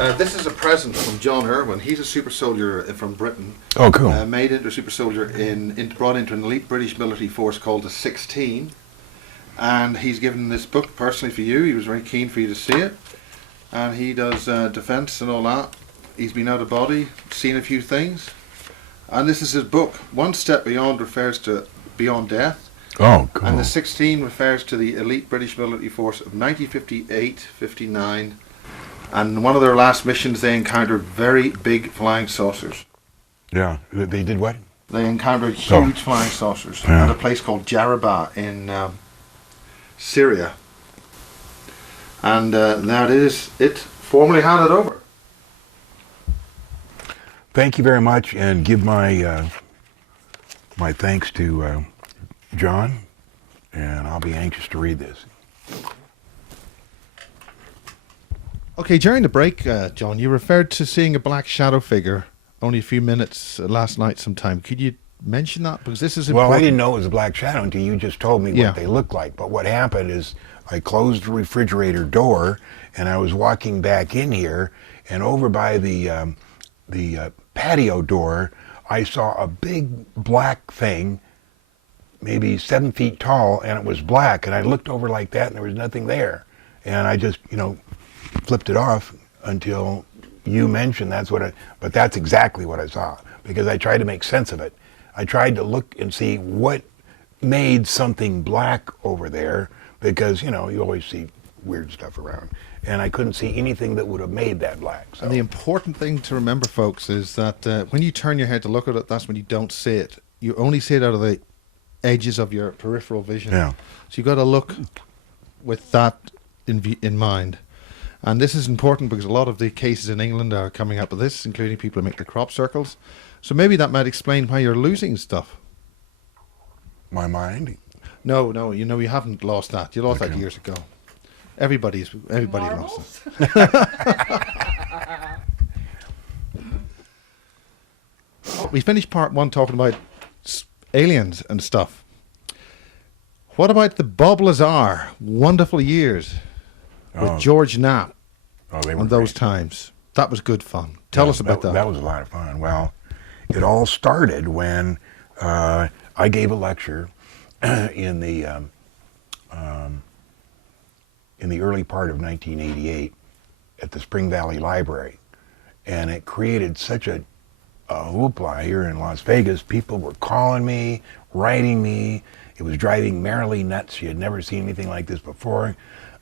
This is a present from John Irwin. He's a super soldier from Britain. Oh, cool. Made into a super soldier, brought into an elite British military force called the 16. And he's given this book personally for you. He was very keen for you to see it. And he does defence and all that. He's been out of body, seen a few things. And this is his book. One Step Beyond refers to Beyond Death. Oh, cool. And the 16 refers to the elite British military force of 1958-59. And one of their last missions, they encountered very big flying saucers. Yeah, they did what? They encountered huge flying saucers at a place called Jarabah in Syria. And that is it, formally handed over. Thank you very much, and give my my thanks to John, and I'll be anxious to read this. Okay, during the break, John, you referred to seeing a black shadow figure only a few minutes last night sometime. Could you mention that? Because this is important. Well, I didn't know it was a black shadow until you just told me what they looked like. But what happened is I closed the refrigerator door, and I was walking back in here, and over by the patio door, I saw a big black thing, maybe 7 feet tall, and it was black. And I looked over like that, and there was nothing there. And I just, flipped it off until you mentioned but that's exactly what I saw, because I tried to make sense of it. I tried to look and see what made something black over there, because, you always see weird stuff around, and I couldn't see anything that would have made that black. So. And the important thing to remember, folks, is that when you turn your head to look at it, that's when you don't see it. You only see it out of the edges of your peripheral vision. Yeah. So you've got to look with that in mind. And this is important because a lot of the cases in England are coming up with this, including people who make the crop circles. So maybe that might explain why you're losing stuff. My mind? No, you haven't lost that. You lost that years ago. Everybody lost it. We finished part one talking about aliens and stuff. What about the Bob Lazar wonderful years with George Knapp on those times? That was good fun. Tell us about that. That was a lot of fun. Well, it all started when I gave a lecture in the early part of 1988 at the Spring Valley Library, and it created such a hoopla here in Las Vegas. People were calling me, writing me. It was driving Marilee nuts. She had never seen anything like this before.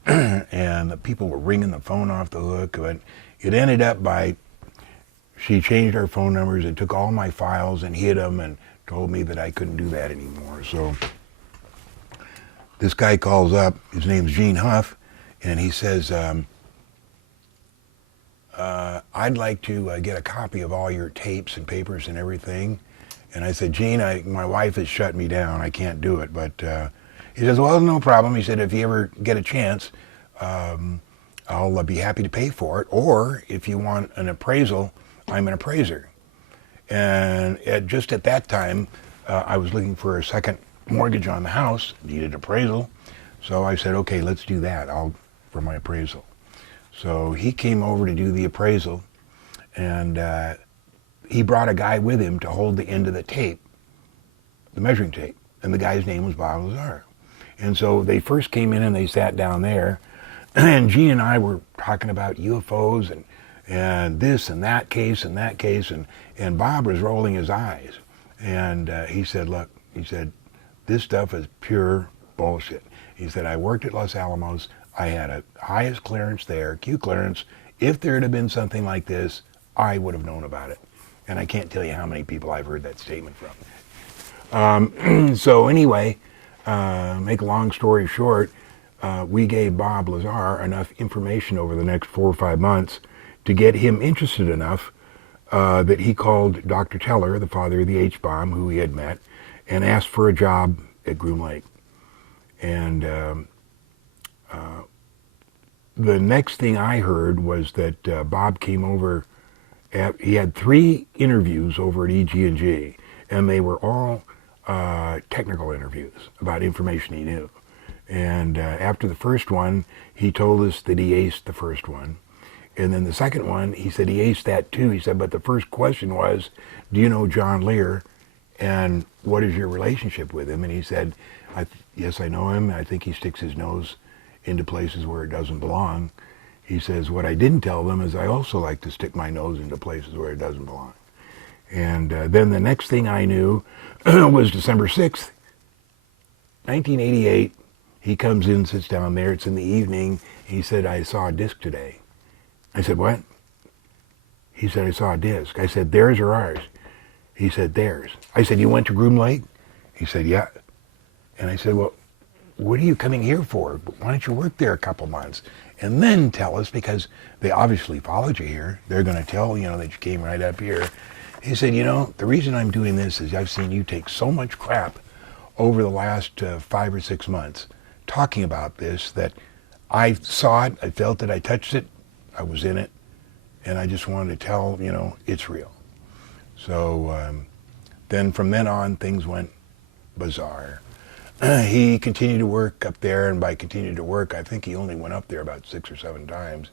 And the people were ringing the phone off the hook. But it ended up she changed our phone numbers and took all my files and hid them and told me that I couldn't do that anymore. So this guy calls up, his name's Gene Huff, and he says, I'd like to get a copy of all your tapes and papers and everything. And I said, Gene, my wife has shut me down. I can't do it. But he says, well, no problem. He said, if you ever get a chance, I'll be happy to pay for it. Or if you want an appraisal, I'm an appraiser. And just at that time, I was looking for a second mortgage on the house, needed appraisal. So I said, okay, let's do that for my appraisal. So he came over to do the appraisal, and he brought a guy with him to hold the end of the tape, the measuring tape. And the guy's name was Bob Lazar. And so they first came in and they sat down there, and Gene and I were talking about UFOs and this and that case, and Bob was rolling his eyes. And he said, look, this stuff is pure bullshit. He said, I worked at Los Alamos. I had a highest clearance there, Q clearance. If there had been something like this, I would have known about it. And I can't tell you how many people I've heard that statement from. So anyway, make a long story short, we gave Bob Lazar enough information over the next 4 or 5 months to get him interested enough that he called Dr. Teller, the father of the H-bomb, who he had met, and asked for a job at Groom Lake. And the next thing I heard was that Bob came over. He had 3 interviews over at EG&G, and they were all technical interviews about information he knew. And after the first one, he told us that he aced the first one. And then the second one, he said he aced that too. He said, but the first question was, do you know John Lear? And what is your relationship with him? And he said, yes, I know him. I think he sticks his nose into places where it doesn't belong. He says, what I didn't tell them is I also like to stick my nose into places where it doesn't belong. And then the next thing I knew was December 6th, 1988. He comes in, sits down there. It's in the evening. He said, I saw a disc today. I said, what? He said, I saw a disc. I said, theirs or ours? He said, theirs. I said, you went to Groom Lake? He said, yeah. And I said, well, what are you coming here for? Why don't you work there a couple months? And then tell us, because they obviously followed you here. They're going to tell, that you came right up here. He said, the reason I'm doing this is I've seen you take so much crap over the last 5 or 6 months talking about this that I saw it, I felt it, I touched it, I was in it, and I just wanted to tell, it's real. So then from then on, things went bizarre. He continued to work up there, and by continued to work, I think he only went up there about 6 or 7 times.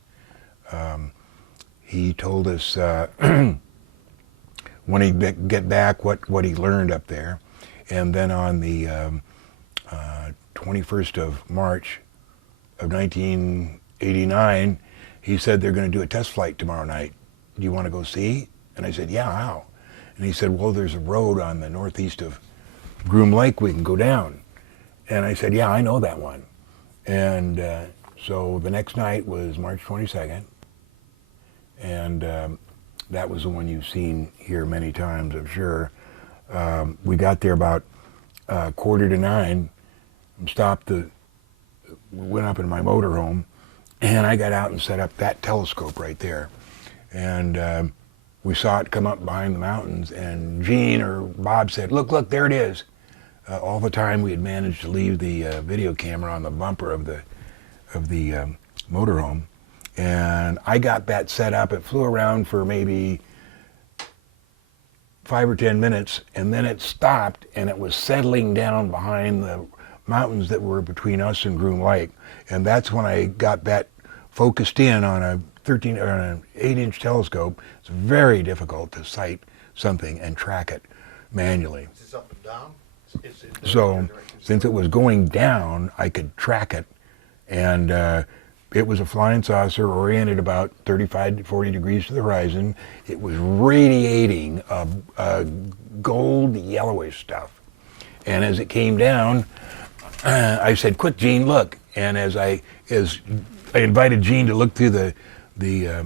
He told us when he get back what he learned up there, and then on the 21st of March of 1989, he said they're going to do a test flight tomorrow night. Do you want to go see? And I said, yeah, how? And he said, well, there's a road on the northeast of Groom Lake we can go down. And I said, yeah, I know that one. And so the next night was March 22nd. And that was the one you've seen here many times, I'm sure. We got there about 8:45, went up in my motorhome, and I got out and set up that telescope right there. And we saw it come up behind the mountains, and Gene or Bob said, look, there it is. All the time we had managed to leave the video camera on the bumper of the motorhome. And I got that set up. It flew around for maybe 5 or 10 minutes, and then it stopped, and it was settling down behind the mountains that were between us and Groom Lake. And that's when I got that focused in on a 13 or an 8-inch telescope. It's very difficult to sight something and track it manually. Is this up and down? So since it was going down, I could track it, and it was a flying saucer oriented about 35 to 40 degrees to the horizon. It was radiating a gold yellowish stuff. And as it came down, I said, quick, Gene, look. And as I invited Gene to look through the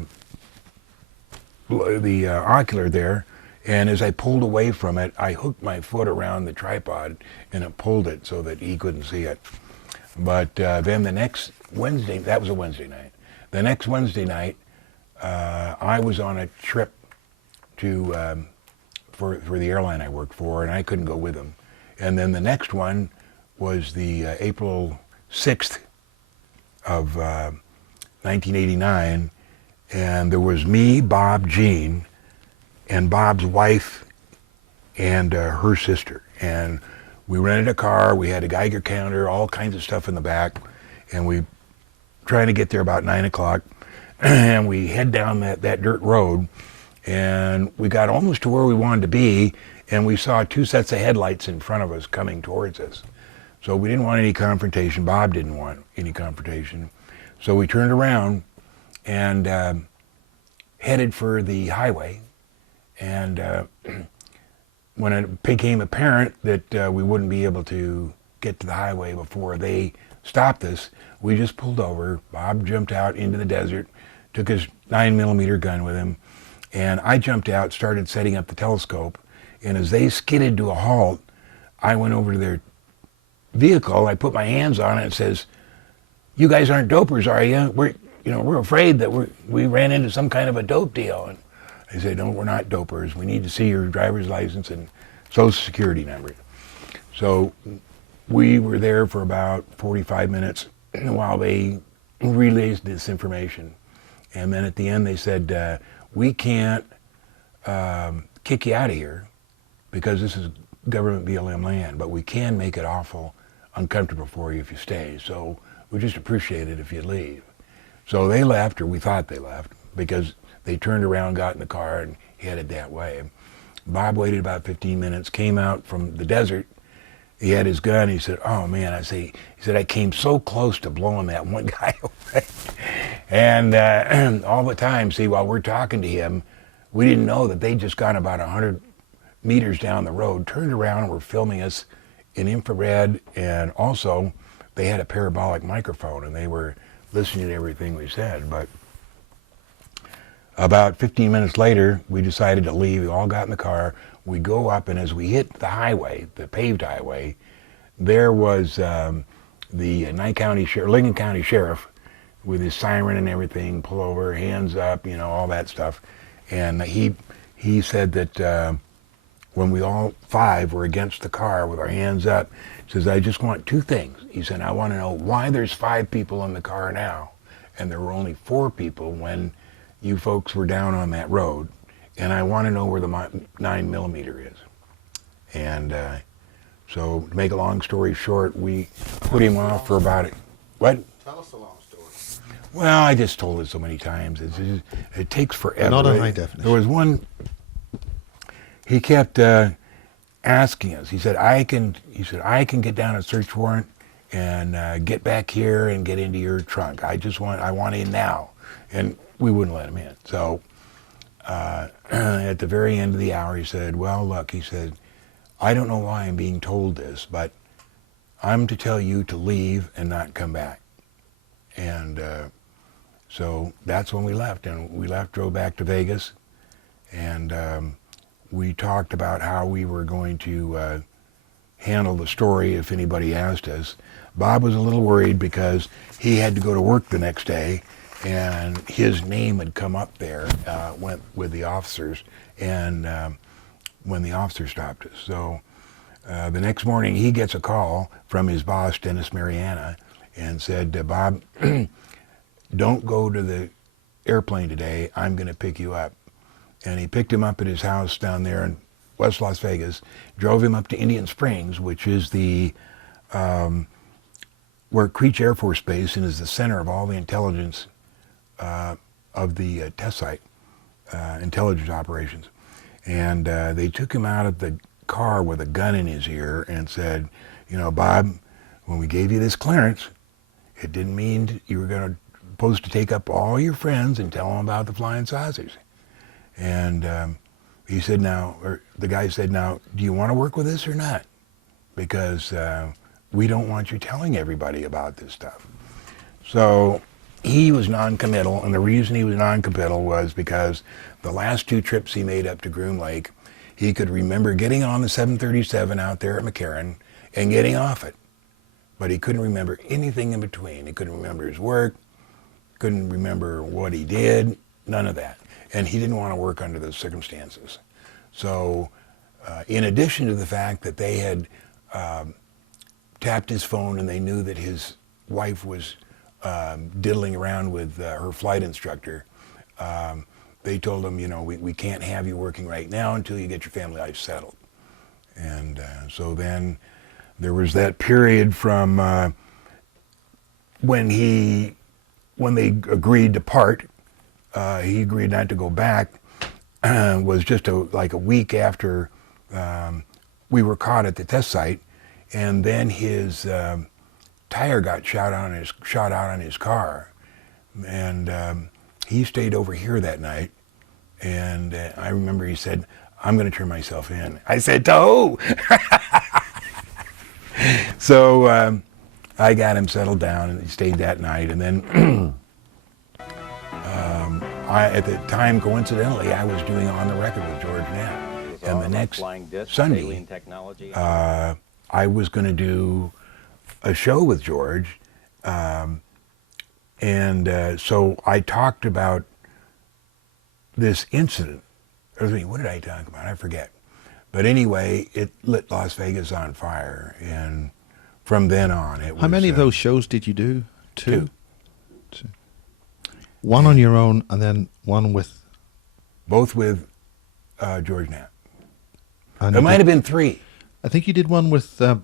ocular there, and as I pulled away from it, I hooked my foot around the tripod, and it pulled it so that he couldn't see it. But then the next Wednesday, that was a Wednesday night. The next Wednesday night, I was on a trip to for the airline I worked for, and I couldn't go with him. And then the next one was the April 6th of 1989, and there was me, Bob, Gene, and Bob's wife and her sister. And we rented a car, we had a Geiger counter, all kinds of stuff in the back, and we trying to get there about 9 o'clock, and we head down that dirt road, and we got almost to where we wanted to be, and we saw 2 sets of headlights in front of us coming towards us. So we didn't want any confrontation. Bob didn't want any confrontation. So we turned around and headed for the highway. And when it became apparent that we wouldn't be able to get to the highway before they stopped us, we just pulled over. Bob jumped out into the desert, took his 9mm gun with him, and I jumped out, started setting up the telescope. And as they skidded to a halt, I went over to their vehicle. I put my hands on it and says, "You guys aren't dopers, are you? We're afraid that we ran into some kind of a dope deal." And they said, "No, we're not dopers. We need to see your driver's license and social security number." So we were there for about 45 minutes while they relayed this information. And then at the end they said, "We can't kick you out of here because this is government BLM land, but we can make it awful uncomfortable for you if you stay. So we just appreciate it if you leave." So they left, or we thought they left. because they turned around, got in the car, and headed that way. Bob waited about 15 minutes, came out from the desert. He had his gun. He said, "Oh man," he said, "I came so close to blowing that one guy away." And all the time, see, while we're talking to him, we didn't know that they just got about 100 meters down the road, turned around, and were filming us in infrared, and also they had a parabolic microphone, and they were listening to everything we said. But about 15 minutes later, we decided to leave. We all got in the car. We go up, and as we hit the highway, the paved highway, there was the Lincoln County Sheriff with his siren and everything, pull over, hands up, all that stuff. And he said that when we all five were against the car with our hands up, he says, "I just want two things." He said, "I want to know why there's 5 people in the car now, and there were only 4 people when you folks were down on that road, and I want to know where the 9mm is." And so, to make a long story short, we put him off for about it. What? Tell us a long story. Well, I just told it so many times. It takes forever. Not in high definition. There was one. He kept asking us. He said, "I can get down a search warrant and get back here and get into your trunk. I want in now." And we wouldn't let him in. So at the very end of the hour, he said, "Well, look," he said, "I don't know why I'm being told this, but I'm to tell you to leave and not come back." And so that's when we left. And we drove back to Vegas, and we talked about how we were going to handle the story if anybody asked us. Bob was a little worried because he had to go to work the next day, and his name had come up there went with the officers, and when the officers stopped us. So the next morning he gets a call from his boss, Dennis Mariana, and said, "Bob, don't go to the airplane today. I'm going to pick you up." And he picked him up at his house down there in West Las Vegas, drove him up to Indian Springs, which is the where Creech Air Force Base, and is the center of all the intelligence of the test site, intelligence operations. And they took him out of the car with a gun in his ear and said, "Bob, when we gave you this clearance, it didn't mean you were supposed to take up all your friends and tell them about the flying saucers." And he said, the guy said, "Now, do you want to work with us or not? Because we don't want you telling everybody about this stuff." So he was non-committal, and the reason he was non-committal was because the last 2 trips he made up to Groom Lake, he could remember getting on the 737 out there at McCarran and getting off it. But he couldn't remember anything in between. He couldn't remember his work, couldn't remember what he did, none of that. And he didn't want to work under those circumstances. So in addition to the fact that they had tapped his phone and they knew that his wife was diddling around with her flight instructor, they told him, we can't have you working right now until you get your family life settled. And so then there was that period from when they agreed to part. He agreed not to go back. Was just like a week after we were caught at the test site, and then his tire got shot out on his car, and he stayed over here that night. And I remember he said, "I'm going to turn myself in." I said, "To who?" So I got him settled down, and he stayed that night, and then. At the time, coincidentally, I was doing On the Record with George Knapp. And the next Sunday, I was going to do a show with George. So I talked about this incident. What did I talk about? I forget. But anyway, it lit Las Vegas on fire. And from then on, it was... How many of those shows did you do? Two. One Yeah. on your own, and then one with... Both with George Knapp. And It might have been 3. I think you did one with the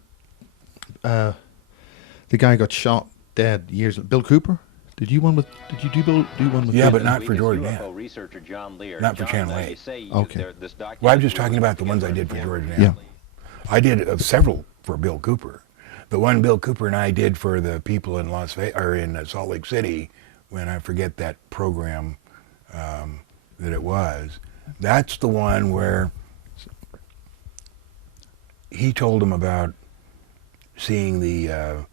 guy who got shot dead years ago, Bill Cooper. Did you do one with? Yeah, Bill? but not for George UFO Knapp. researcher John Lear. Not for John, Channel you 8. say you- Okay. this document Well, I'm just was talking about the ones I together did for for- George Knapp. Yeah. I did several for Bill Cooper. The one Bill Cooper and I did for the people in Las Vegas or in Salt Lake City, when I forget that program that it was. That's the one where he told him about seeing the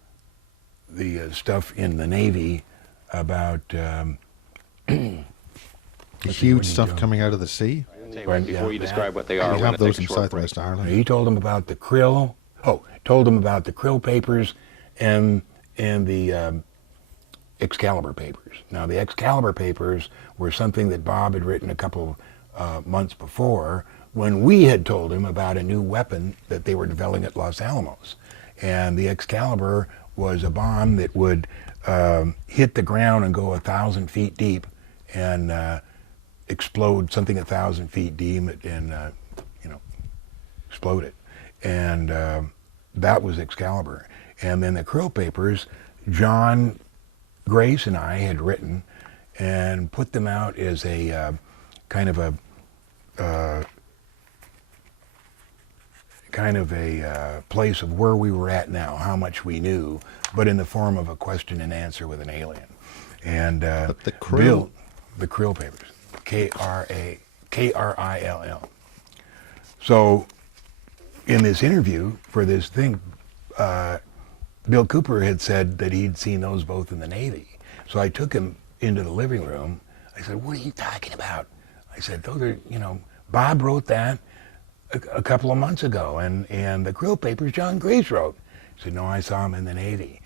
stuff in the Navy about The Let's see, huge what did stuff you do? coming out of the sea. Tell you right before Yeah, you that- describe what they We are, we're have going to those take in a short break. Southwest Ireland. He told him about the krill. Oh, told him about the krill papers and the Excalibur papers. Now, the Excalibur papers were something that Bob had written a couple months before, when we had told him about a new weapon that they were developing at Los Alamos. And the Excalibur was a bomb that would hit the ground and go 1,000 feet deep and explode something 1,000 feet deep and explode it. And that was Excalibur. And then the krill papers, John Grace and I had written and put them out as a kind of a place of where we were at now, how much we knew, but in the form of a question and answer with an alien. And But the krill- Bill, the krill papers, Krill. So in this interview for this thing, Bill Cooper had said that he'd seen those both in the Navy. So I took him into the living room. I said, "What are you talking about?" I said, "Those are, Bob wrote that a couple of months ago, and the krill papers John Grace wrote." He said, "No, I saw him in the Navy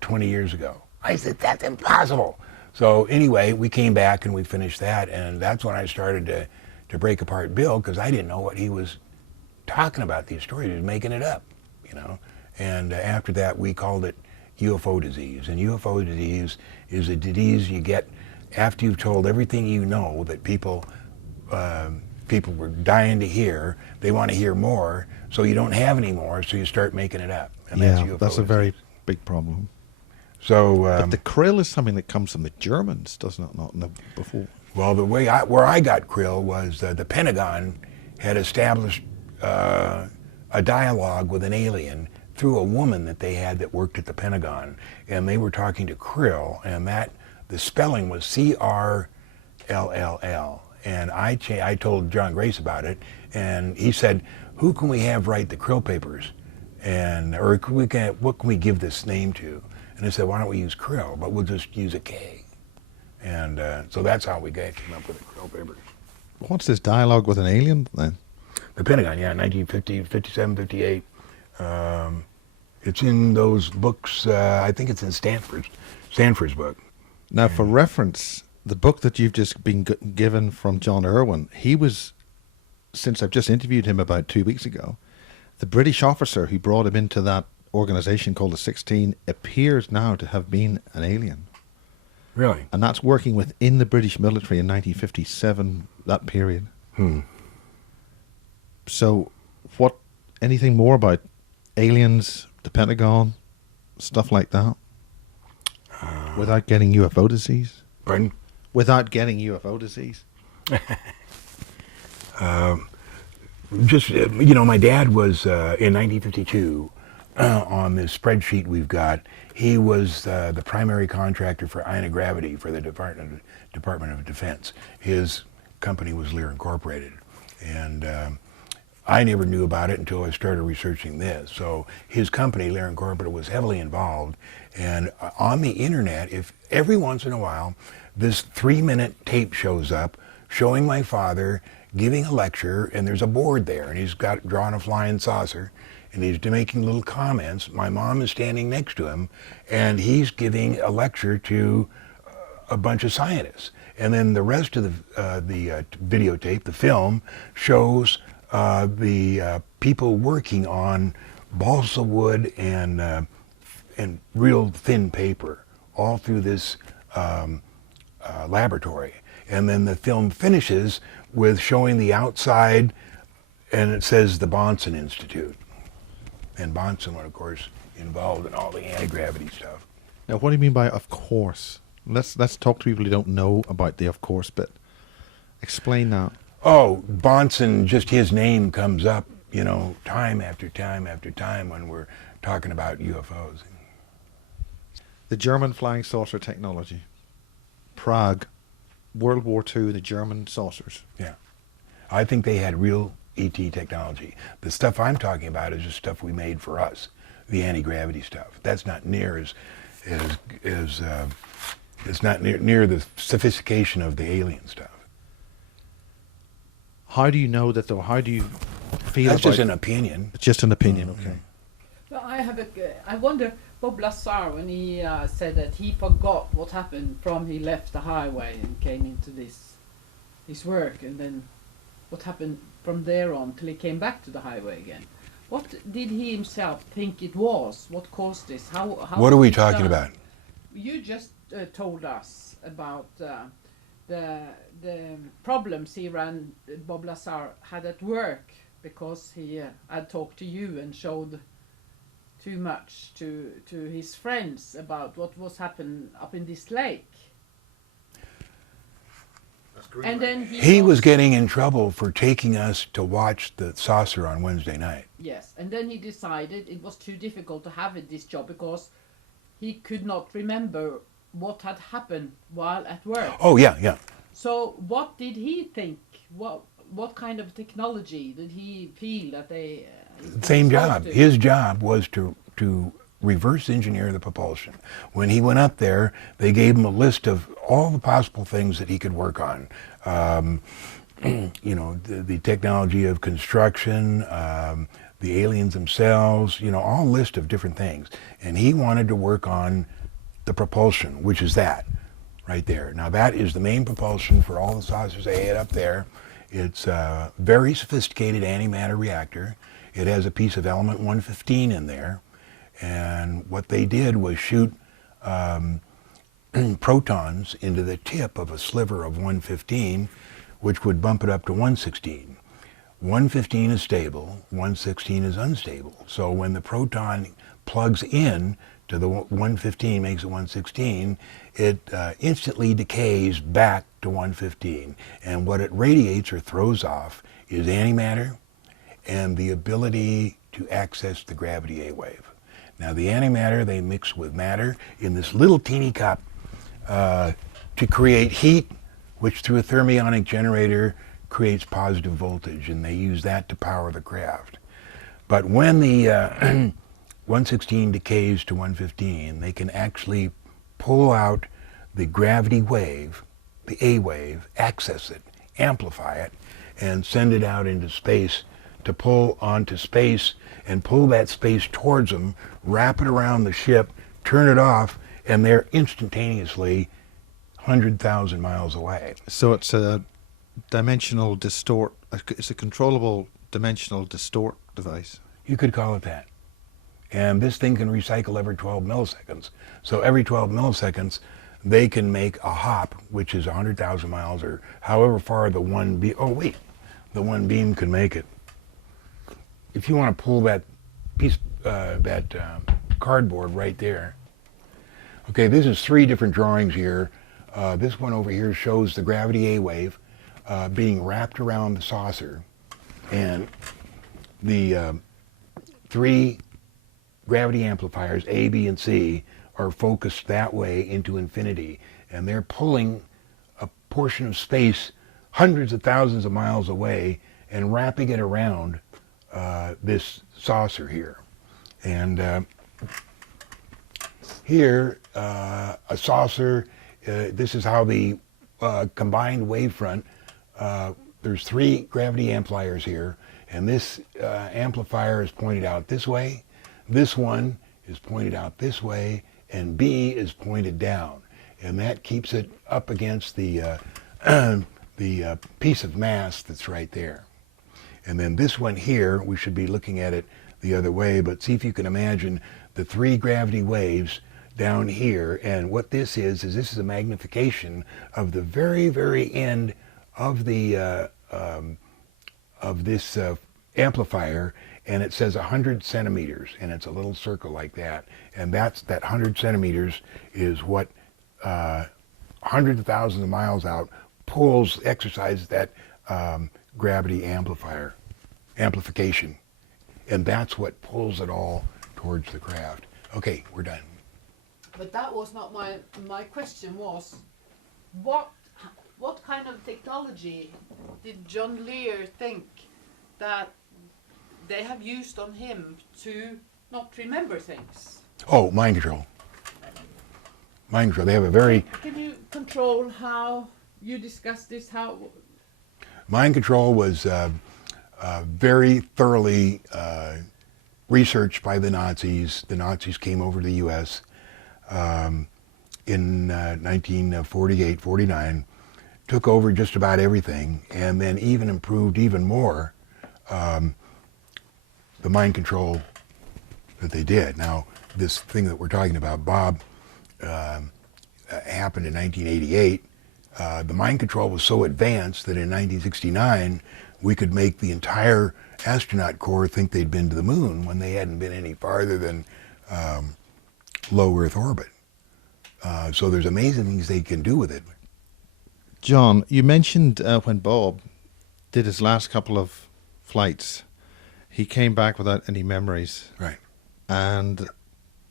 20 years ago." I said, "That's impossible." So anyway, we came back and we finished that, and that's when I started to break apart Bill, because I didn't know what he was talking about, these stories. He was making it up, And after that, we called it UFO disease. And UFO disease is a disease you get after you've told everything you know that people were dying to hear. They want to hear more, so you don't have any more, so you start making it up. And Yeah, UFO that's a very disease. big problem. So, But the krill is something that comes from the Germans, doesn't it? Not before. well, the way where I got krill was the Pentagon had established a dialogue with an alien through a woman that they had that worked at the Pentagon, and they were talking to krill, and the spelling was CRLLL. And I told John Grace about it, and he said, "Who can we have write the krill papers, what can we give this name to?" And I said, "Why don't we use krill, but we'll just use a K." And so that's how we came up with the krill papers. What's this dialogue with an alien then? The Pentagon, yeah, 1950, 57, 58. It's in those books. I think it's in Stanford's book. Now, for reference, the book that you've just been given from John Irwin, he was, since I've just interviewed him about 2 weeks ago, the British officer who brought him into that organization called the 16 appears now to have been an alien. Really? And that's working within the British military in 1957, that period. So, anything more about aliens, the Pentagon, stuff like that? Without getting UFO disease? Pardon? Without getting UFO disease? Just, my dad was, in 1952, on this spreadsheet we've got, he was the primary contractor for anti-gravity for the Department of Defense. His company was Lear Incorporated. And I never knew about it until I started researching this. So his company, Lair Incorporated, was heavily involved. And on the internet, if every once in a while, this 3-minute tape shows up showing my father giving a lecture, and there's a board there, and he's got drawn a flying saucer, and he's making little comments. My mom is standing next to him, and he's giving a lecture to a bunch of scientists. And then the rest of the videotape, the film, shows the people working on balsa wood and real thin paper all through this laboratory. And then the film finishes with showing the outside, and it says the Bonson Institute. And Bonson was, of course, involved in all the anti-gravity stuff. Now, what do you mean by "of course"? Let's talk to people who don't know about the of course bit. Explain that. Oh, Bonson, just his name comes up, you know, time after time after time when we're talking about UFOs. The German flying saucer technology. Prague, World War II, the German saucers. Yeah. I think they had real ET technology. The stuff I'm talking about is just stuff we made for us, the anti-gravity stuff. That's not near it's not near the sophistication of the alien stuff. How do you know that though? How do you feel That's about just an opinion. It's just an opinion, okay. Well, I wonder, Bob Lazar, when he said that he forgot what happened from he left the highway and came into his work, and then what happened from there on till he came back to the highway again. What did he himself think it was? What caused this? How What are we was it talking done? about? You just told us about the problems he ran, Bob Lazar had at work, because he had talked to you and showed too much to his friends about what was happening up in this lake. And then He was getting in trouble for taking us to watch the saucer on Wednesday night. Yes, and then he decided it was too difficult to have this job because he could not remember what had happened while at work. Oh, yeah. So what did he think? What kind of technology did he feel that they... Same job. His job was to reverse engineer the propulsion. When he went up there, they gave him a list of all the possible things that he could work on. You know, the technology of construction, the aliens themselves, you know, all a list of different things. And he wanted to work on the propulsion, which is that right there. Now that is the main propulsion for all the saucers they had up there. It's a very sophisticated antimatter reactor. It has a piece of element 115 in there. And what they did was shoot protons into the tip of a sliver of 115, which would bump it up to 116. 115 is stable, 116 is unstable. So when the proton plugs in to the 115, makes it 116, it instantly decays back to 115. And what it radiates or throws off is antimatter and the ability to access the gravity A wave. Now the antimatter they mix with matter in this little teeny cup to create heat, which through a thermionic generator creates positive voltage, and they use that to power the craft. But when the 116 decays to 115, they can actually pull out the gravity wave, the A wave, access it, amplify it, and send it out into space to pull onto space and pull that space towards them, wrap it around the ship, turn it off, and they're instantaneously 100,000 miles away. So it's a dimensional distort, it's a controllable dimensional distort device. You could call it that. And this thing can recycle every 12 milliseconds. So every 12 milliseconds, they can make a hop, which is 100,000 miles or however far the one beam, the one beam can make it. If you want to pull that piece, cardboard right there. Okay, this is 3 different drawings here. This one over here shows the gravity A wave being wrapped around the saucer, and the 3 gravity amplifiers, A, B, and C, are focused that way into infinity, and they're pulling a portion of space hundreds of thousands of miles away and wrapping it around this saucer here. And here, a saucer, this is how the combined wavefront, there's 3 gravity amplifiers here, and this amplifier is pointed out this way, this one is pointed out this way, and B is pointed down. And that keeps it up against the piece of mass that's right there. And then this one here, we should be looking at it the other way, but see if you can imagine the 3 gravity waves down here. And what this is this is a magnification of the very, very end of the of this amplifier, and it says 100 centimeters, and it's a little circle like that. And that 100 centimeters is what hundreds of thousands of miles out, exercises that gravity amplification. And that's what pulls it all towards the craft. Okay, we're done. But that was not my question. Was what kind of technology did John Lear think that they have used on him to not remember things? Oh, mind control. Mind control. They have a very... Can you control how you discuss this? How? Mind control was very thoroughly researched by the Nazis. The Nazis came over to the U.S. In 1948-49, took over just about everything, and then even improved even more the mind control that they did. Now, this thing that we're talking about, Bob, happened in 1988. The mind control was so advanced that in 1969, we could make the entire astronaut corps think they'd been to the moon when they hadn't been any farther than low Earth orbit. So there's amazing things they can do with it. John, you mentioned when Bob did his last couple of flights, he came back without any memories. Right. And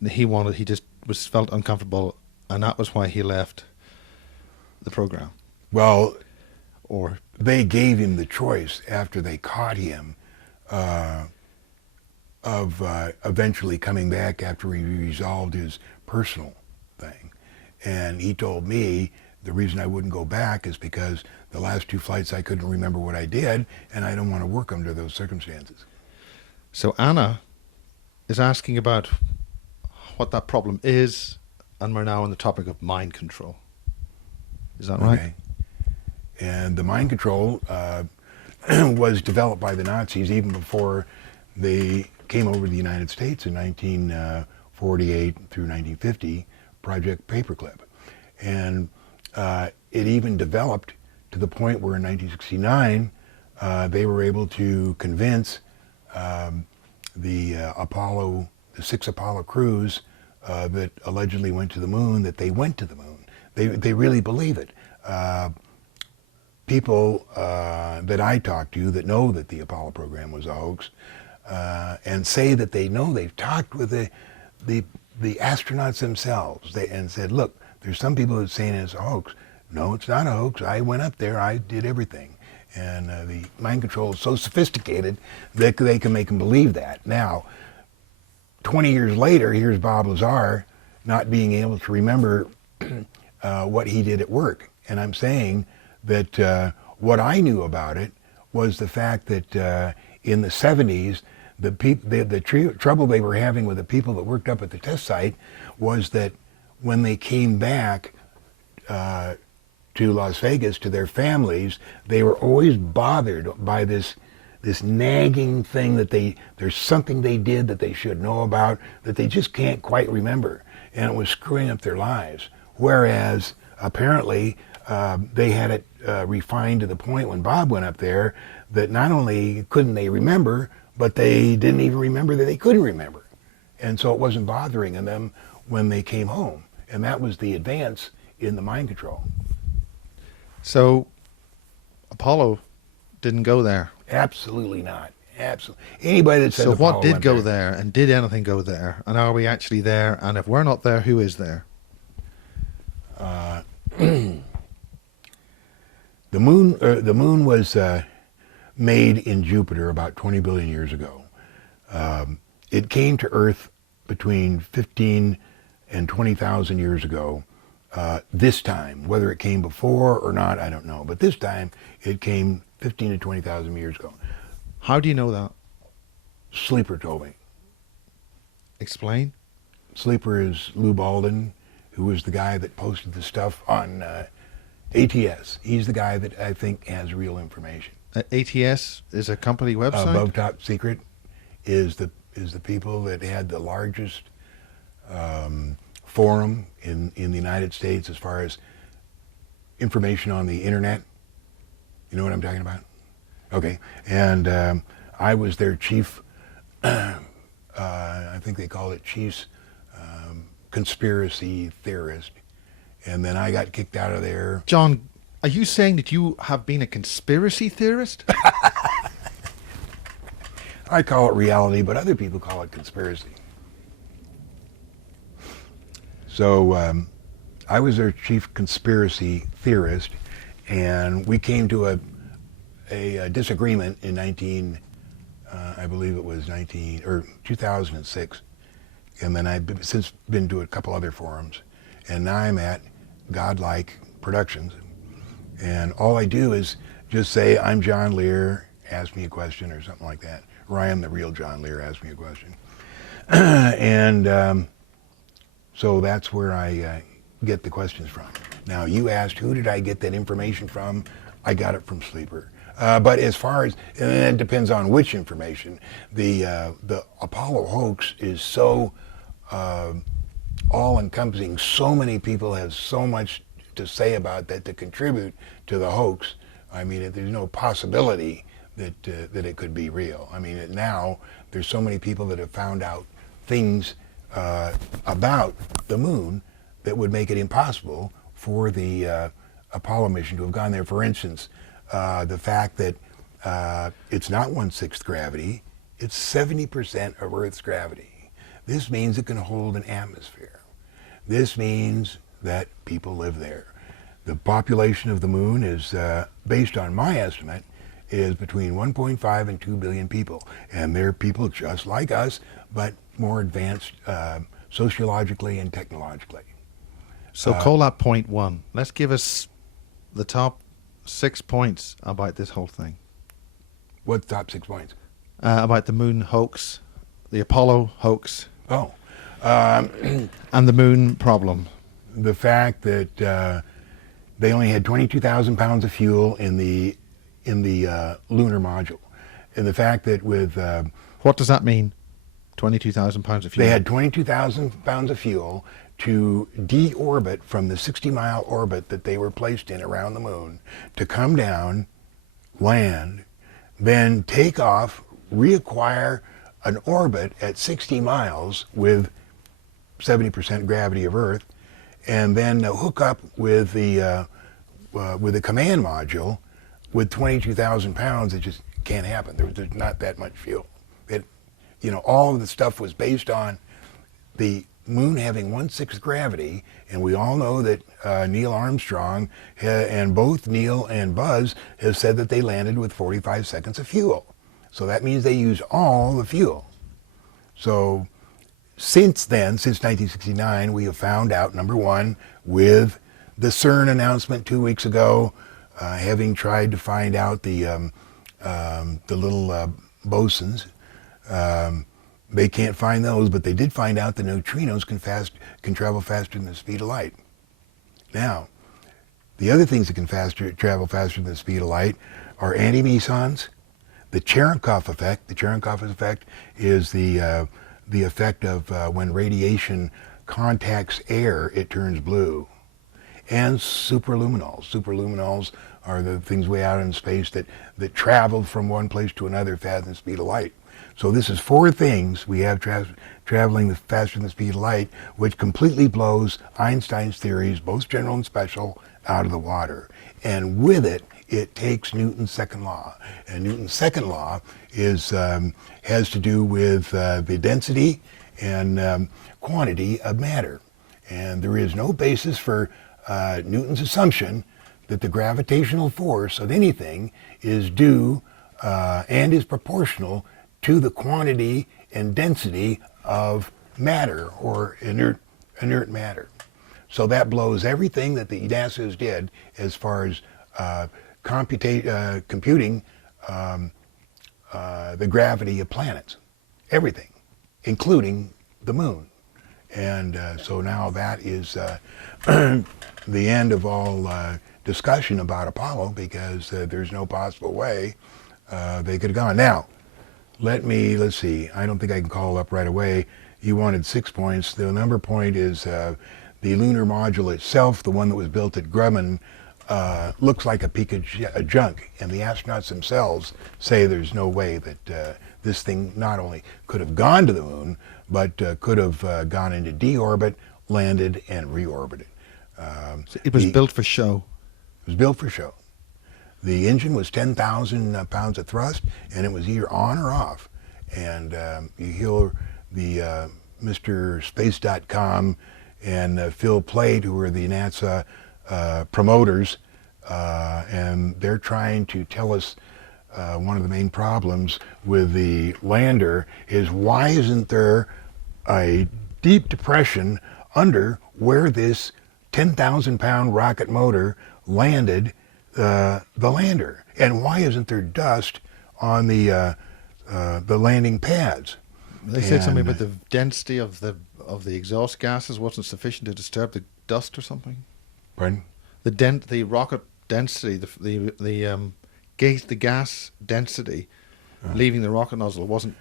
he just felt uncomfortable, and that was why he left the program. Well, Or they gave him the choice after they caught him of eventually coming back after he resolved his personal thing. And he told me the reason I wouldn't go back is because the last 2 flights I couldn't remember what I did, and I don't want to work under those circumstances. so Anna is asking about what that problem is, and we're now on the topic of mind control. Is that right? Okay. And the mind control was developed by the Nazis even before they came over to the United States in 1948 through 1950, Project Paperclip. And it even developed to the point where in 1969 they were able to convince the 6 Apollo crews that allegedly went to the moon that they went to the moon. They really believe it. People that I talk to that know that the Apollo program was a hoax and say that they know, they've talked with the astronauts themselves and said, look, there's some people that are saying it's a hoax. No, it's not a hoax. I went up there. I did everything. And the mind control is so sophisticated that they can make them believe that. Now, 20 years later, here's Bob Lazar not being able to remember what he did at work. And I'm saying that what I knew about it was the fact that in the 70s, the trouble they were having with the people that worked up at the test site was that when they came back to Las Vegas to their families, they were always bothered by this nagging thing that there's something they did that they should know about that they just can't quite remember, and it was screwing up their lives. Whereas apparently they had it refined to the point when Bob went up there that not only couldn't they remember, but they didn't even remember that they couldn't remember. And so it wasn't bothering them when they came home. And that was the advance in the mind control. So Apollo didn't go there. Absolutely not. Absolutely. Anybody that says So Apollo what did went go there, and did anything go there? And are we actually there? And if we're not there, who is there? The moon was made in Jupiter about 20 billion years ago. It came to Earth between 15 and 20,000 years ago. This time, whether it came before or not, I don't know. But this time, it came 15 to 20,000 years ago. How do you know that? Sleeper told me. Explain. Sleeper is Lou Baldwin, who was the guy that posted the stuff on ATS. He's the guy that I think has real information. ATS is a company website? Above Top Secret is the people that had the largest forum in the United States as far as information on the internet. You know what I'm talking about? Okay. And I was their chief, I think they called it chief conspiracy theorist. and then I got kicked out of there. John, are you saying that you have been a conspiracy theorist? I call it reality, but other people call it conspiracy. So I was their chief conspiracy theorist, and we came to a disagreement in I believe it was 2006, and then I've since been to a couple other forums, and now I'm at Godlike Productions, and all I do is just say, I'm John Lear, ask me a question or something like that, or I am the real John Lear, ask me a question. And so that's where I get the questions from. Now, you asked, who did I get that information from? I got it from Sleeper. But as far as, and it depends on which information, the Apollo hoax is so all-encompassing. So many people have so much to say about that to contribute to the hoax. I mean, there's no possibility that it could be real. I mean, now there's so many people that have found out things about the moon that would make it impossible for the Apollo mission to have gone there. For instance, the fact that it's not 1/6 gravity, it's 70% of Earth's gravity. This means it can hold an atmosphere. This means that people live there. The population of the moon is, based on my estimate, is between 1.5 and 2 billion people. And they're people just like us, but more advanced sociologically and technologically. So call that point one. Let's give us the top 6 points about this whole thing. What's the top 6 points? About the moon hoax, the Apollo hoax, Oh, and the moon problem. the fact that they only had 22,000 pounds of fuel in the lunar module, and the fact that with What does that mean? 22,000 pounds of fuel. they had 22,000 pounds of fuel to deorbit from the 60-mile orbit that they were placed in around the moon, to come down, land, then take off, reacquire an orbit at 60 miles with 70% gravity of Earth, and then hook up with the command module with 22,000 pounds. It just can't happen. There's not that much fuel. All of the stuff was based on the moon having 1/6 gravity, and we all know that Neil Armstrong and both Neil and Buzz have said that they landed with 45 seconds of fuel. So that means they used all the fuel. So since then, since 1969, we have found out, number one, with the CERN announcement 2 weeks ago, having tried to find out the little bosons. They can't find those, but they did find out the neutrinos can travel faster than the speed of light. Now, the other things that can travel faster than the speed of light are anti-mesons, the Cherenkov effect. The Cherenkov effect is the effect of when radiation contacts air, it turns blue. And superluminols. Superluminols are the things way out in space that travel from one place to another faster than the speed of light. So this is 4 things we have traveling faster than the speed of light, which completely blows Einstein's theories, both general and special, out of the water. And with it, it takes Newton's second law. And Newton's second law has to do with the density and quantity of matter. And there is no basis for Newton's assumption that the gravitational force of anything is due and is proportional to the quantity and density of matter or inert matter. So that blows everything that the NASA's did as far as computing the gravity of planets, everything, including the moon. And so now that is the end of all discussion about Apollo, because there's no possible way they could have gone. Now, let's see, I don't think I can call up right away. You wanted 6 points. The number point is the lunar module itself, the one that was built at Grumman, looks like a peak of junk, and the astronauts themselves say there's no way that this thing not only could have gone to the moon, but could have gone into deorbit, landed, and reorbited. So it was the- built for show. It was built for show. The engine was 10,000 pounds of thrust, and it was either on or off. And you hear the Mr. Space.com and Phil Plait, who are the NASA promoters, and they're trying to tell us one of the main problems with the lander is why isn't there a deep depression under where this 10,000 pound rocket motor landed the lander, and why isn't there dust on the landing pads? They said something And, about the density of the exhaust gases wasn't sufficient to disturb the dust or something. Pardon? The rocket density, the gas density leaving the rocket nozzle wasn't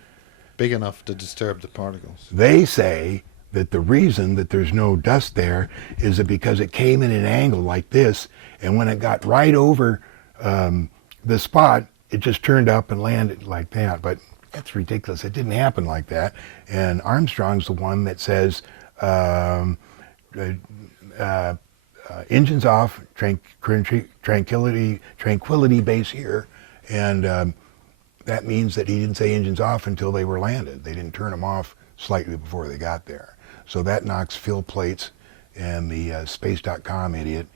big enough to disturb the particles. They say that the reason that there's no dust there is that because it came in an angle like this, and when it got right over the spot, it just turned up and landed like that. But that's ridiculous. It didn't happen like that. And Armstrong's the one that says engines off, tranquility base here, and that means that he didn't say engines off until they were landed. They didn't turn them off slightly before they got there. So that knocks Phil Plates and the Space.com idiot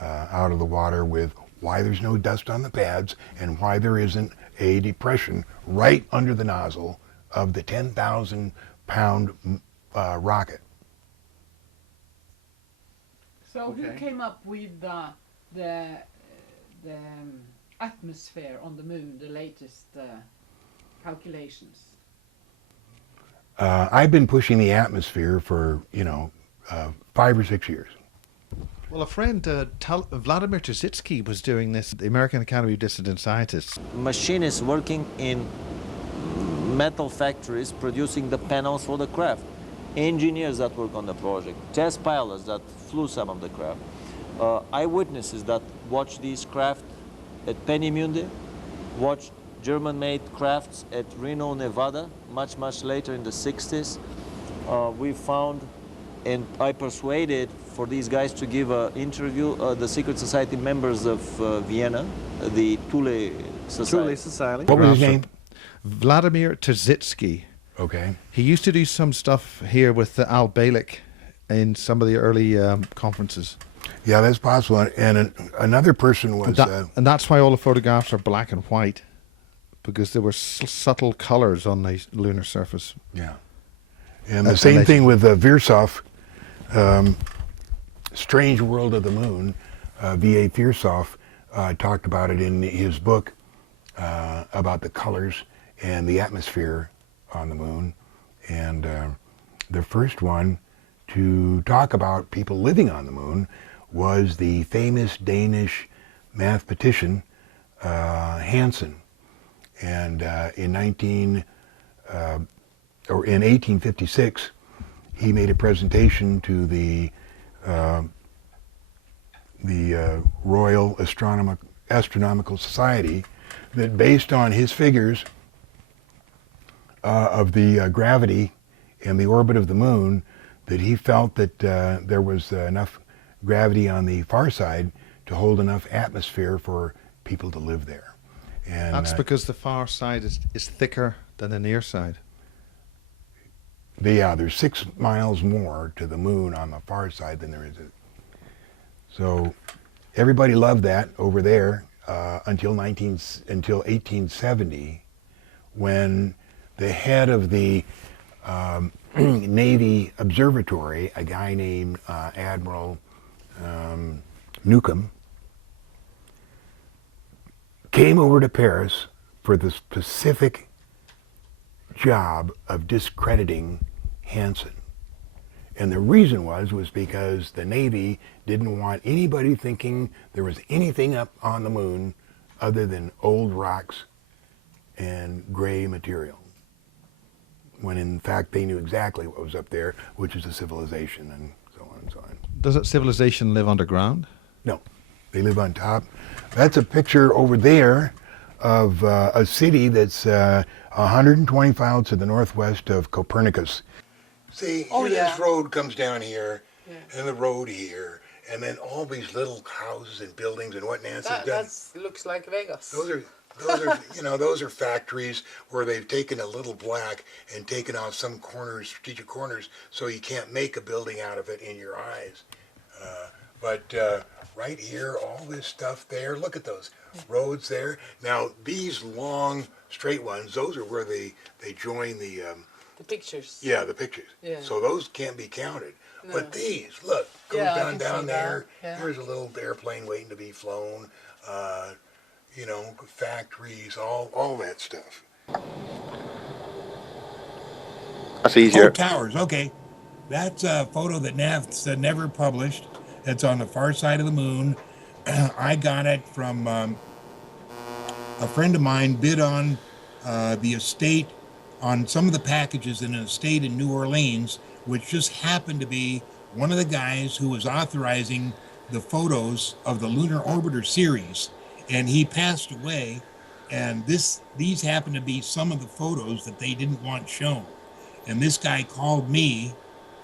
out of the water with why there's no dust on the pads and why there isn't a depression right under the nozzle of the 10,000 pound rocket. So who Okay. came up with the atmosphere on the moon, the latest calculations? I've been pushing the atmosphere for 5 or 6 years. Well, a friend, Vladimir Tzitsky, was doing this at the American Academy of Dissident Scientists. Machinists working in metal factories producing the panels for the craft, engineers that work on the project, test pilots that flew some of the craft, eyewitnesses that watched these craft at Peenemünde, watched German-made crafts at Reno, Nevada, much later in the 60s. We found, and I persuaded for these guys to give an interview, the secret society members of Vienna, the Thule Society. What was his name? Vladimir Tzitsky. Okay. He used to do some stuff here with Al Balik in some of the early conferences. Yeah, that's possible. And another person was... And that's why all the photographs are black and white, because there were subtle colors on the lunar surface. yeah. And the same thing with Virsoff, Strange World of the Moon. V.A. Virsoff talked about it in his book about the colors and the atmosphere on the moon. And the first one to talk about people living on the moon was the famous Danish mathematician Hansen. And in 1856, he made a presentation to the Royal Astronomical Society that, based on his figures of the gravity and the orbit of the moon, that he felt that there was enough gravity on the far side to hold enough atmosphere for people to live there. And that's because the far side is thicker than the near side. There's 6 miles more to the moon on the far side than there is. So everybody loved that over there until 1870, when the head of the Navy Observatory, a guy named Admiral Newcomb, came over to Paris for the specific job of discrediting Hansen. And the reason was because the Navy didn't want anybody thinking there was anything up on the moon other than old rocks and gray material, when in fact they knew exactly what was up there, which is a civilization, and so on and so on. Does that civilization live underground? No, they live on top. That's a picture over there of a city that's 120 miles to the northwest of Copernicus. See, this road comes down here, and the road here, and then all these little houses and buildings and what Nancy's That done. looks like Vegas. Those are those are factories where they've taken a little black and taken off some corners, strategic corners, so you can't make a building out of it in your eyes. But right here, all this stuff there, look at those roads there. Now, these long, straight ones, those are where they join the pictures. yeah, the pictures. Yeah. So those can't be counted. No. But these, look, goes Yeah, I down can see there. that. Yeah. There's a little airplane waiting to be flown. Factories, all that stuff. That's easier. Oh, towers. Okay, that's a photo that NASA never published. That's on the far side of the moon. I got it from a friend of mine. Bid on the estate on some of the packages in an estate in New Orleans, which just happened to be one of the guys who was authorizing the photos of the Lunar Orbiter series, and he passed away. And these happen to be some of the photos that they didn't want shown. And this guy called me,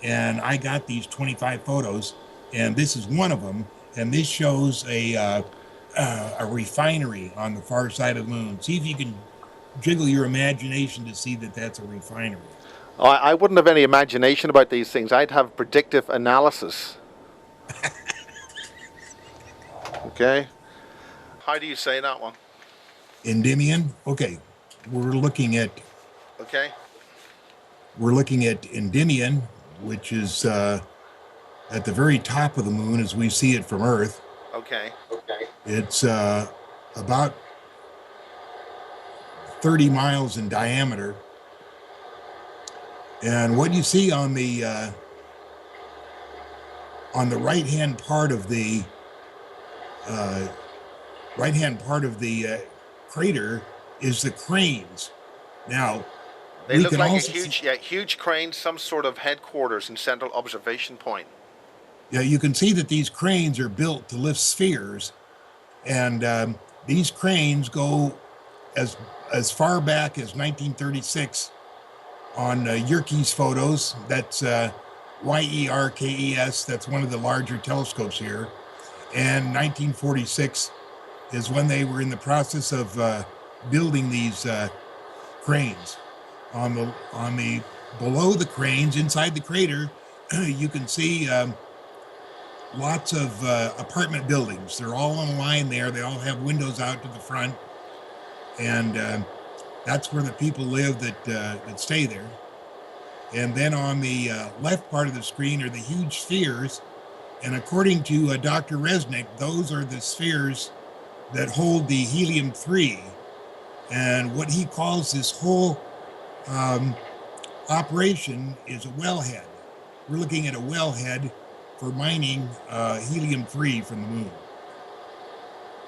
and I got these 25 photos, and this is one of them. And this shows a refinery on the far side of the moon. See if you can jiggle your imagination to see that that's a refinery. I wouldn't have any imagination about these things. I'd have predictive analysis. Okay. How do you say that one? Endymion. Okay, we're looking at Okay. Endymion, which is at the very top of the moon as we see it from Earth. Okay. It's about 30 miles in diameter. And what you see on the right-hand part of the crater is the cranes. Now, They we look can like also a huge crane, some sort of headquarters and central observation point. Yeah, you can see that these cranes are built to lift spheres, and these cranes go as far back as 1936 on Yerkes photos. That's Yerkes. That's one of the larger telescopes here. And 1946 is when they were in the process of building these cranes. On the below the cranes, inside the crater, you can see lots of apartment buildings. They're all on a line there. They all have windows out to the front, and that's where the people live that stay there. And then on the left part of the screen are the huge spheres, and according to Dr. Resnick, those are the spheres that hold the helium-3, and what he calls this whole operation is a wellhead. We're looking at a wellhead for mining helium-3 from the moon.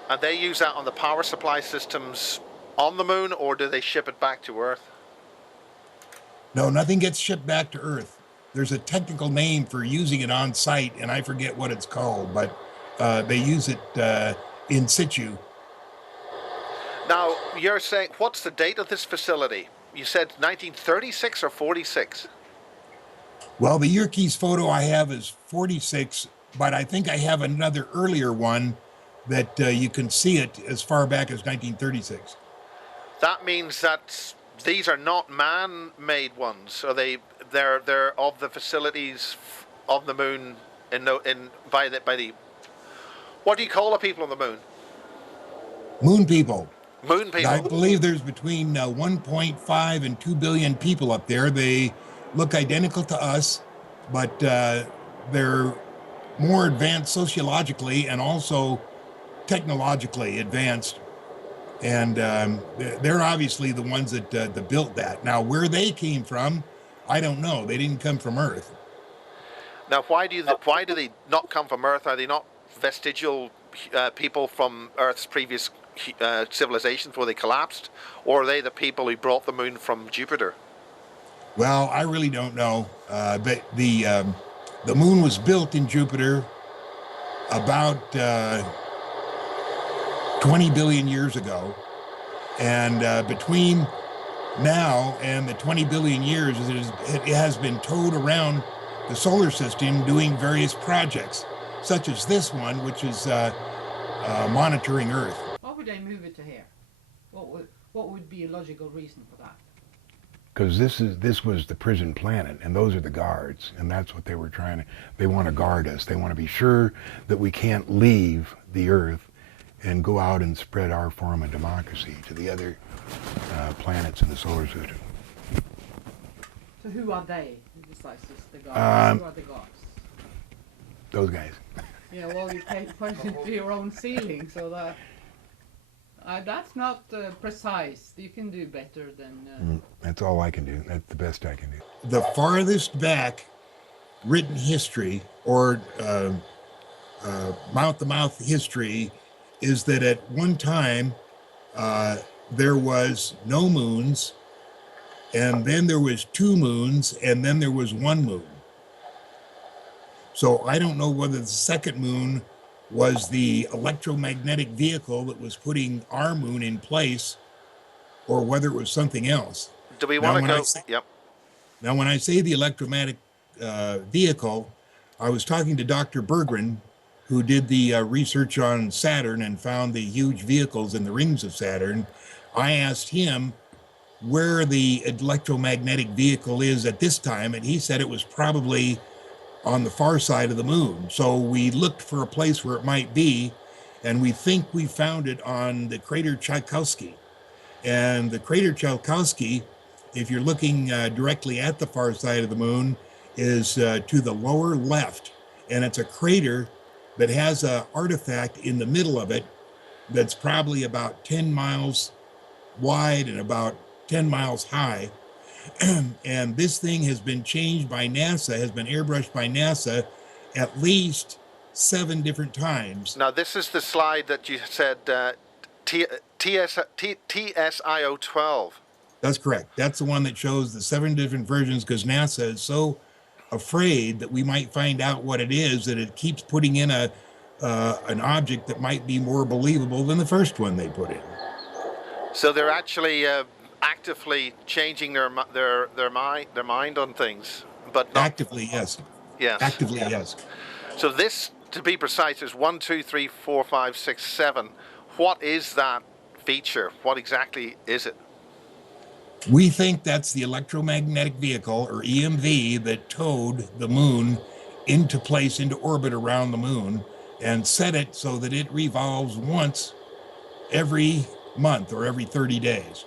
And they use that on the power supply systems on the moon, or do they ship it back to Earth? No, nothing gets shipped back to Earth. There's a technical name for using it on site, and I forget what it's called, but they use it in situ. Now, you're saying, what's the date of this facility? You said 1936 or 46? Well, the Yerkes photo I have is 46, but I think I have another earlier one that you can see it as far back as 1936. That means that these are not man-made ones. Are they're of the facilities of the moon by the what do you call the people on the moon? Moon people. Moon people. I believe there's between 1.5 and 2 billion people up there. They look identical to us, but they're more advanced sociologically and also technologically advanced. And they're obviously the ones that built that. Now, where they came from, I don't know. They didn't come from Earth. Now, why do they not come from Earth? Are they not vestigial people from Earth's previous civilization before they collapsed, or are they the people who brought the moon from Jupiter? Well, I really don't know. But the moon was built in Jupiter about 20 billion years ago, and between now and the 20 billion years, it has been towed around the solar system doing various projects. such as this one, which is monitoring Earth. Why would they move it to here? What would be a logical reason for that? Because this was the prison planet, and those are the guards, and that's what they were trying to. They want to guard us. They want to be sure that we can't leave the Earth and go out and spread our form of democracy to the other planets in the solar system. So who are they? Besides just the guards, who are the guards? Those guys. Yeah, well, you pointed to your own ceiling, so that's not precise. You can do better than... That's all I can do. That's the best I can do. The farthest back written history, or mouth-to-mouth history, is that at one time there was no moons, and then there was 2 moons, and then there was 1 moon. So I don't know whether the second moon was the electromagnetic vehicle that was putting our moon in place, or whether it was something else. Do we want to go? Yep. Now, when I say the electromagnetic vehicle, I was talking to Dr. Berggren, who did the research on Saturn and found the huge vehicles in the rings of Saturn. I asked him where the electromagnetic vehicle is at this time, and he said it was probably on the far side of the moon. So we looked for a place where it might be, and we think we found it on the crater Tchaikovsky. And the crater Tchaikovsky, if you're looking directly at the far side of the moon, is to the lower left. And it's a crater that has an artifact in the middle of it that's probably about 10 miles wide and about 10 miles high. And this thing has been changed by NASA, has been airbrushed by NASA at least 7 different times. Now, this is the slide that you said TSIO 12. That's correct. That's the one that shows the 7 different versions, because NASA is so afraid that we might find out what it is that it keeps putting in an object that might be more believable than the first one they put in. So they're actually actively changing their mind on things, but not Actively, yes. Yes. Actively, yes. So this, to be precise, is 1, 2, 3, 4, 5, 6, 7. What is that feature? What exactly is it? We think that's the electromagnetic vehicle, or EMV, that towed the moon into place, into orbit around the moon, and set it so that it revolves once every month or every 30 days.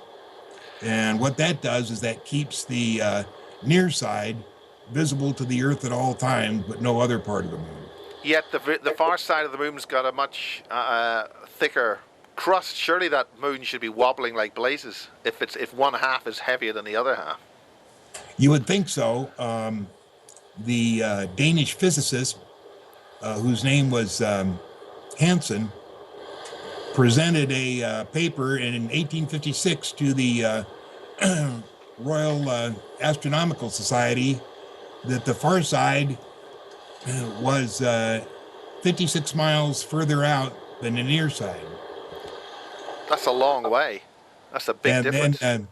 And what that does is that keeps the near side visible to the Earth at all times, but no other part of the moon. Yet the far side of the moon's got a much thicker crust. Surely that moon should be wobbling like blazes if one half is heavier than the other half. You would think so. The Danish physicist, whose name was Hansen, presented a paper in 1856 to the Royal Astronomical Society that the far side was 56 miles further out than the near side. That's a long way. That's a big difference. And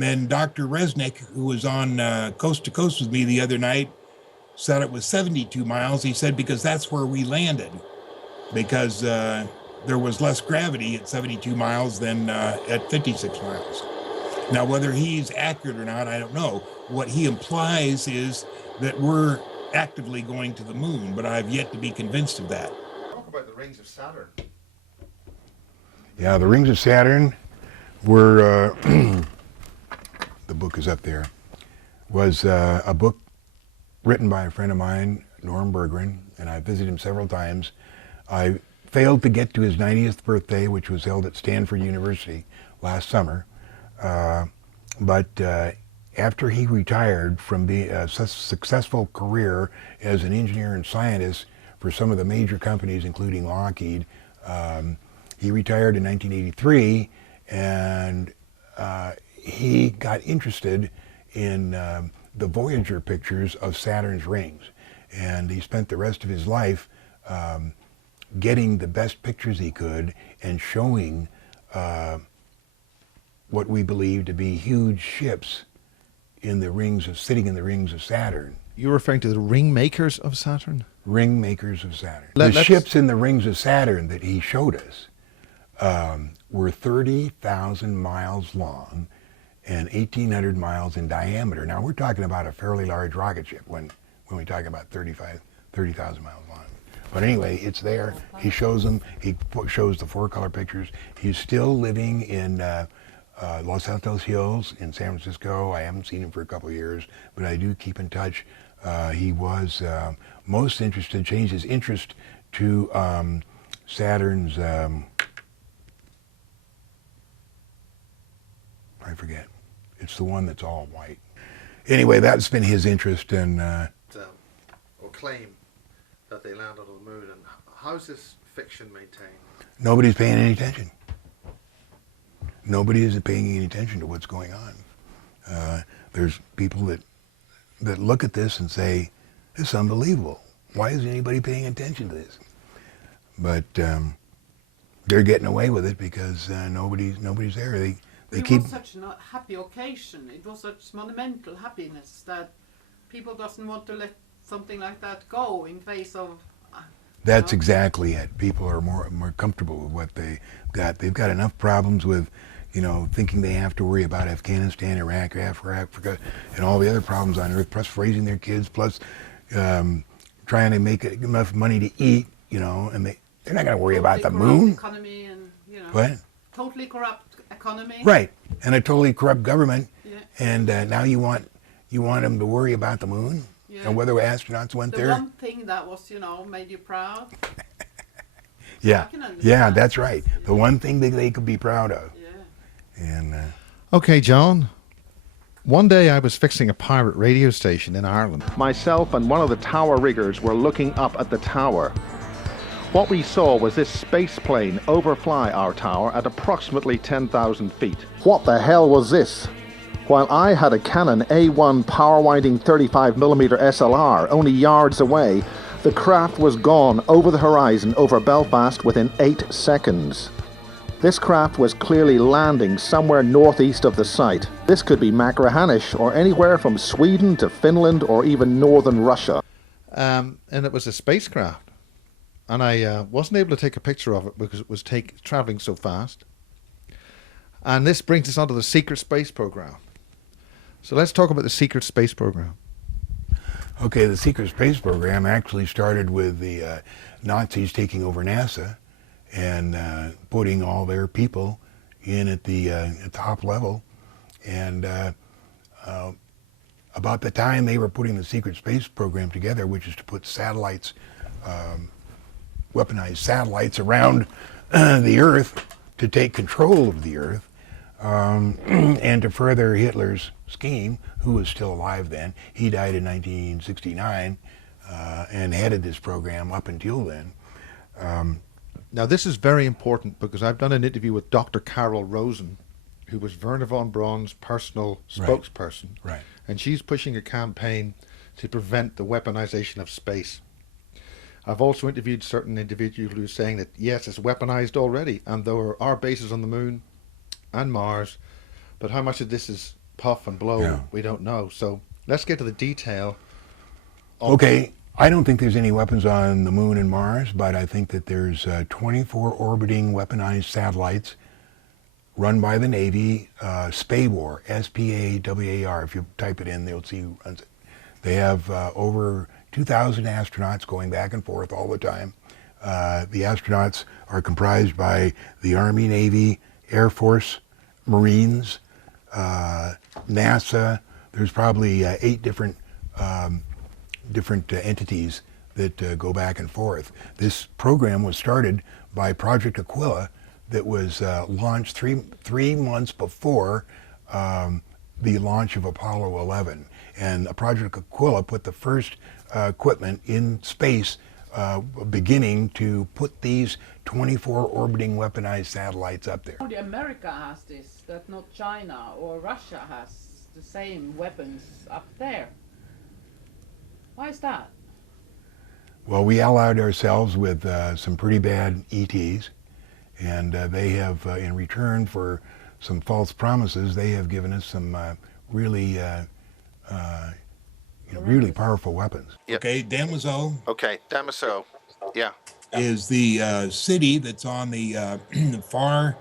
then Dr. Resnick, who was on Coast to Coast with me the other night, said it was 72 miles. He said because that's where we landed, because there was less gravity at 72 miles than at 56 miles. Now, whether he's accurate or not, I don't know. What he implies is that we're actively going to the moon, but I've yet to be convinced of that. Talk about the rings of Saturn. Yeah, the rings of Saturn were, the book is up there, was a book written by a friend of mine, Norm Berggren, and I visited him several times. I failed to get to his 90th birthday, which was held at Stanford University last summer. But after he retired from a successful career as an engineer and scientist for some of the major companies, including Lockheed, he retired in 1983, and he got interested in the Voyager pictures of Saturn's rings. And he spent the rest of his life getting the best pictures he could and showing what we believe to be huge ships in the rings of, sitting in the rings of Saturn. You're referring to the ring makers of Saturn? ring makers of Saturn. Let's- The ships in the rings of Saturn that he showed us were 30,000 miles long and 1,800 miles in diameter. Now we're talking about a fairly large rocket ship when we talk about 30,000 miles long. But anyway, it's there. He shows them. He shows the 4-color pictures. He's still living in Los Altos Hills in San Francisco. I haven't seen him for a couple of years, but I do keep in touch. He was most interested, changed his interest to Saturn's, I forget. It's the one that's all white. Anyway, that's been his interest in... Or claim that they landed on the moon. And how's this fiction maintained? Nobody's paying any attention. Nobody is paying any attention to what's going on. There's people that look at this and say, "This is unbelievable. Why isn't anybody paying attention to this?" But they're getting away with it because nobody's there. They It keep. was such a happy occasion. It was such monumental happiness that people doesn't want to let something like that go in face of. That's exactly it. People are more comfortable with what they got. They've got enough problems with, thinking they have to worry about Afghanistan, Iraq, Africa, and all the other problems on Earth, plus raising their kids, plus trying to make enough money to eat, and they're not going to worry about the moon. Economy and, What? totally corrupt economy. Right, and a totally corrupt government, Yeah. and now you want them to worry about the moon, Yeah. and whether astronauts went The there. one thing that was, made you proud. Yeah, I can yeah, understand. that's right. The one thing that they could be proud of, Yeah. and. Okay, John. One day I was fixing a pirate radio station in Ireland. Myself and one of the tower riggers were looking up at the tower. What we saw was this space plane overfly our tower at approximately 10,000 feet. What the hell was this? While I had a Canon A1 power-winding 35mm SLR only yards away, the craft was gone over the horizon over Belfast within 8 seconds. This craft was clearly landing somewhere northeast of the site. This could be Machrihanish or anywhere from Sweden to Finland or even northern Russia. And it was a spacecraft. And I wasn't able to take a picture of it because it was traveling so fast. And this brings us onto the secret space program. So let's talk about the secret space program. Okay, the secret space program actually started with the Nazis taking over NASA and putting all their people in at the top level. And about the time they were putting the secret space program together, which is to put satellites, weaponized satellites around the Earth to take control of the Earth, and to further Hitler's scheme, who was still alive then. He died in 1969 and headed this program up until then. Now this is very important because I've done an interview with Dr. Carol Rosen, who was Werner von Braun's personal spokesperson. Right. And she's pushing a campaign to prevent the weaponization of space. I've also interviewed certain individuals who are saying that yes, it's weaponized already, and there are bases on the moon and Mars, but how much of this is puff and blow, we don't know. So let's get to the detail. Okay, I don't think there's any weapons on the moon and Mars, but I think that there's 24 orbiting weaponized satellites run by the Navy, SPAWAR, S-P-A-W-A-R. If you type it in, they'll see who runs it. They have over 2,000 astronauts going back and forth all the time. The astronauts are comprised by the Army, Navy, Air Force, Marines, NASA. There's probably 8 different entities that go back and forth. This program was started by Project Aquila that was launched three months before the launch of Apollo 11. And Project Aquila put the first equipment in space beginning to put these 24 orbiting weaponized satellites up there. Only America has this, that not China or Russia has the same weapons up there. Why is that? Well, we allied ourselves with some pretty bad ETs, and they have, in return for some false promises, they have given us some really, really powerful weapons. Yep. Okay, Damaso Okay, Damaso. Yeah. is the city that's on the far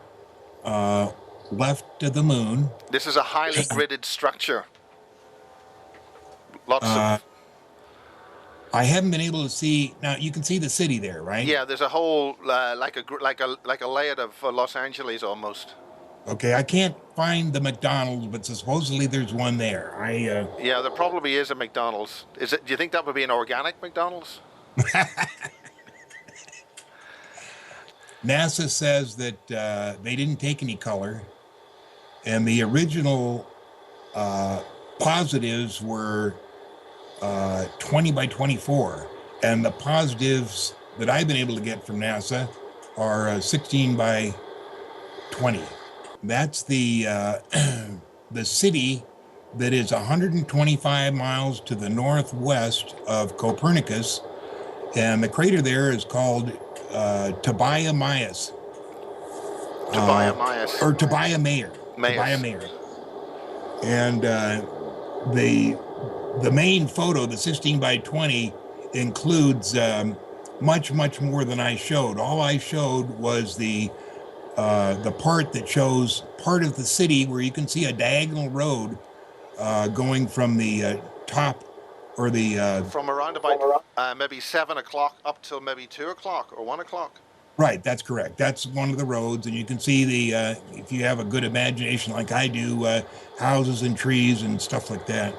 left of the moon. This is a highly gridded structure. Lots of... I haven't been able to see. Now you can see the city there, right? Yeah, there's a whole like a layout of Los Angeles almost. Okay, I can't find the McDonald's, but supposedly there's one there. Yeah, there probably is a McDonald's. Is it? Do you think that would be an organic McDonald's? NASA says that they didn't take any color, and the original positives were 20 by 24, and the positives that I've been able to get from NASA are 16 by 20. That's the the city that is 125 miles to the northwest of Copernicus, and the crater there is called Tobias Myers. Tobias Myers. Or Tobias Mayer. Myers. Tobias Mayer. And the main photo, the 16 by 20, includes much more than I showed. All I showed was the part that shows part of the city where you can see a diagonal road going from the top or the From around about maybe 7 o'clock up till maybe 2 o'clock or 1 o'clock. right, that's correct. That's one of the roads, and you can see the if you have a good imagination like I do, houses and trees and stuff like that.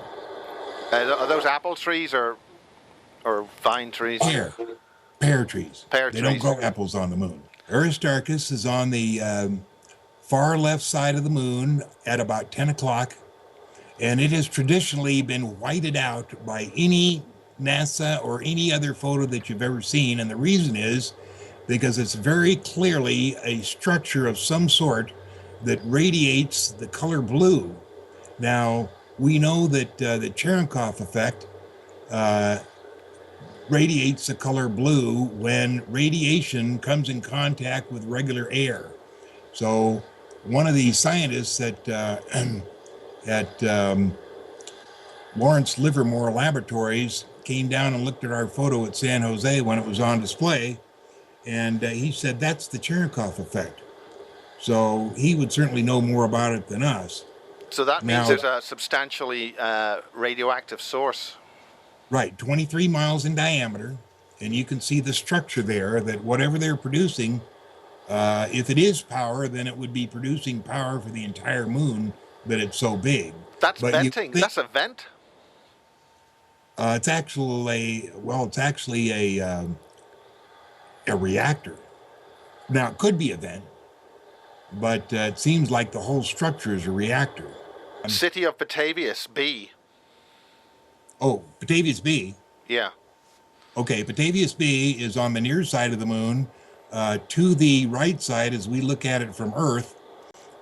Are those apple trees or vine trees? Pear trees. Pear they trees. don't grow apples on the moon. Aristarchus is on the far left side of the moon at about 10 o'clock, and it has traditionally been whited out by any NASA or any other photo that you've ever seen, and the reason is because it's very clearly a structure of some sort that radiates the color blue. Now, we know that the Cherenkov effect radiates the color blue when radiation comes in contact with regular air. So one of the scientists at Lawrence Livermore Laboratories came down and looked at our photo at San Jose when it was on display, and he said that's the Cherenkov effect. So he would certainly know more about it than us. So that means Now, there's a substantially radioactive source. Right, 23 miles in diameter, and you can see the structure there that whatever they're producing, if it is power, then it would be producing power for the entire moon, that it's so big. That's But venting. That's a vent. It's actually a reactor. Now, it could be a vent, but it seems like the whole structure is a reactor. City of Batavius B. Oh, Batavius B. Yeah. Okay, Batavius B is on the near side of the moon. To the right side, as we look at it from Earth,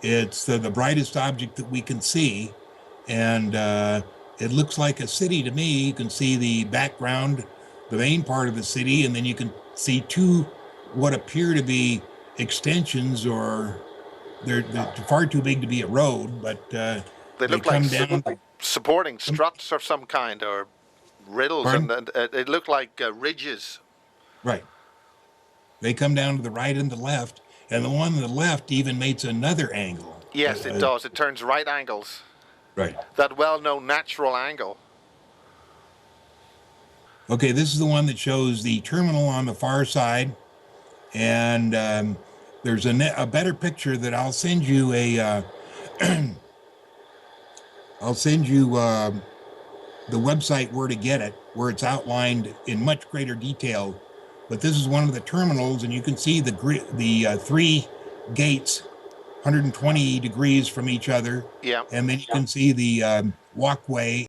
it's the brightest object that we can see, and it looks like a city to me. You can see the background, the main part of the city, and then you can see two what appear to be extensions, or they're far too big to be a road, but They look like supporting struts of some kind, or riddles, Pardon? and they look like ridges. Right. They come down to the right and the left, and the one on the left even makes another angle. Yes, it does. It turns right angles. Right. That well-known natural angle. Okay, this is the one that shows the terminal on the far side, and there's a better picture that I'll send you I'll send you the website where to get it, where it's outlined in much greater detail. But this is one of the terminals, and you can see the three gates, 120 degrees from each other. Yeah. And then you can see the walkway